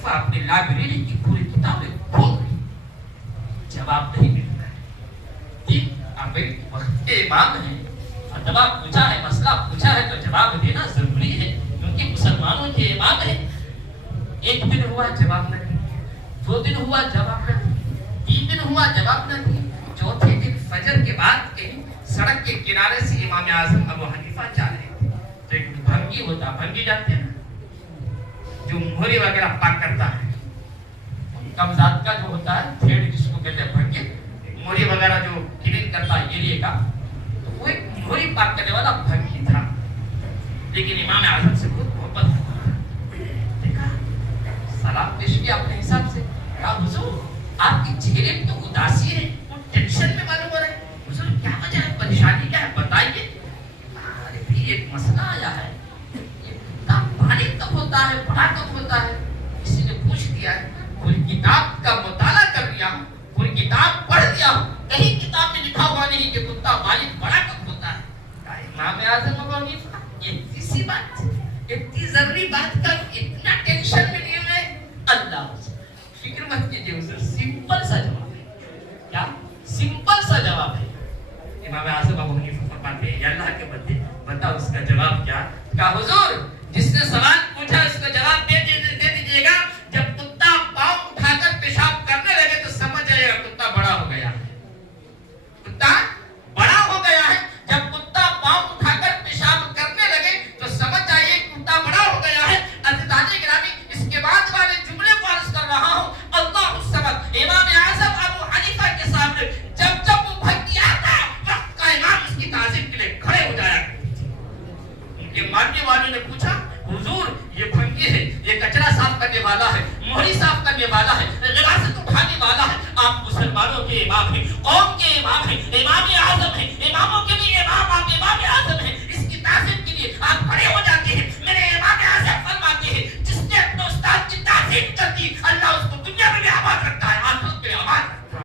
حنیفہ اپنی لائبریری کی پوری کتابیں کھول لی، جواب نہیں مل رہا ہے۔ آپ ایک وقت کے امام ہیں، فتویٰ پوچھا ہے، مسئلہ پوچھا ہے تو جواب دینا ضروری ہے، کیونکہ مسلمانوں کے امام ہیں۔ ایک دن ہوا جواب نہ دیا، 2 دن ہوا جواب نہ دیا، 3 دن ہوا جواب نہ دیا، چوتھے دن فجر کے بعد کہیں سڑک کے کنارے سے امام اعظم ابو حنیفہ جا رہے تھے تو ایک بھنگی ہوتا، بھنگی جانتے ہیں نا، جو مہری وغیرہ پاک کرتا ہے، کمزاد کا جو ہوتا ہے تھیڑ جس کو کہتے ہیں بھنگی، مہری وغیرہ جو کلین کرتا ہے ایریے کا، تو وہ ایک مہری پاک کرنے والا بھنگی تھا، لیکن امام اعظم سے بہت محبت تھا۔ دیکھا، سلام پیش کیا اپنے حساب سے، کہا حضور آپ کی چہرے میں تو اداسی ہے، وہ ٹینشن میں معلوم ہو رہا ہے، حضور کیا وجہ ہے، پریشانی کیا ہے بتائیے۔ ارے بھی ایک مسئلہ آیا ہے، یہ کتاب پانی کب ہوتا ہے، بڑا کب ہوتا ہے؟ کسی نے پوچھ دیا ہے، پوری کتاب کا مطالعہ کر لیا ہوں، پوری کتاب پڑھ لیا ہوں، کہیں کتاب میں لکھا ہوا نہیں کہ کتا بالغ بڑا کب ہوتا ہے۔ کہا امام اعظم ابو حنیفہ اتنی سی بات، اتنی ضروری بات کا اتنا ٹینشن میں نہیں ہوئے، اللہ فکر مت کیجیے حضور، سمپل سا جواب ہے، کیا سمپل سا جواب ہے۔ امام اعظم ابو حنیفہ فرماتے ہیں یا اللہ کے بندے بتا اس کا جواب کیا؟ کہا حضور جس نے سوال پوچھا اس کو جواب دے دیجیے گا، جب کتا پاؤں اٹھا کر پیشاب کرنے لگے تو سمجھ جائے گا کتا بڑا ہو گیا ہے، کتا بڑا ہو گیا ہے۔ جب کتا پاؤں اٹھا کر پیشاب کرنے لگے تو سمجھ جائیے کتا بڑا ہو گیا ہے۔ عزیزان گرامی، اس کے بعد والے جملے کو عرض کر رہا ہوں، اللہ الصمد امام اعظم ابو حنیفہ کے سامنے جب وہ بھنگی آتا وقت کا امام اس کی تعظیم کے لیے کھڑے ہو جایا کرتے تھے۔ ان کے ماننے والوں نے پوچھا حضور یہ بھنگی ہے، یہ کچرا صاف کرنے والا ہے، مہری صاف کرنے والا ہے، غلاظت اٹھانے والا ہے، آپ مسلمانوں کے امام ہیں،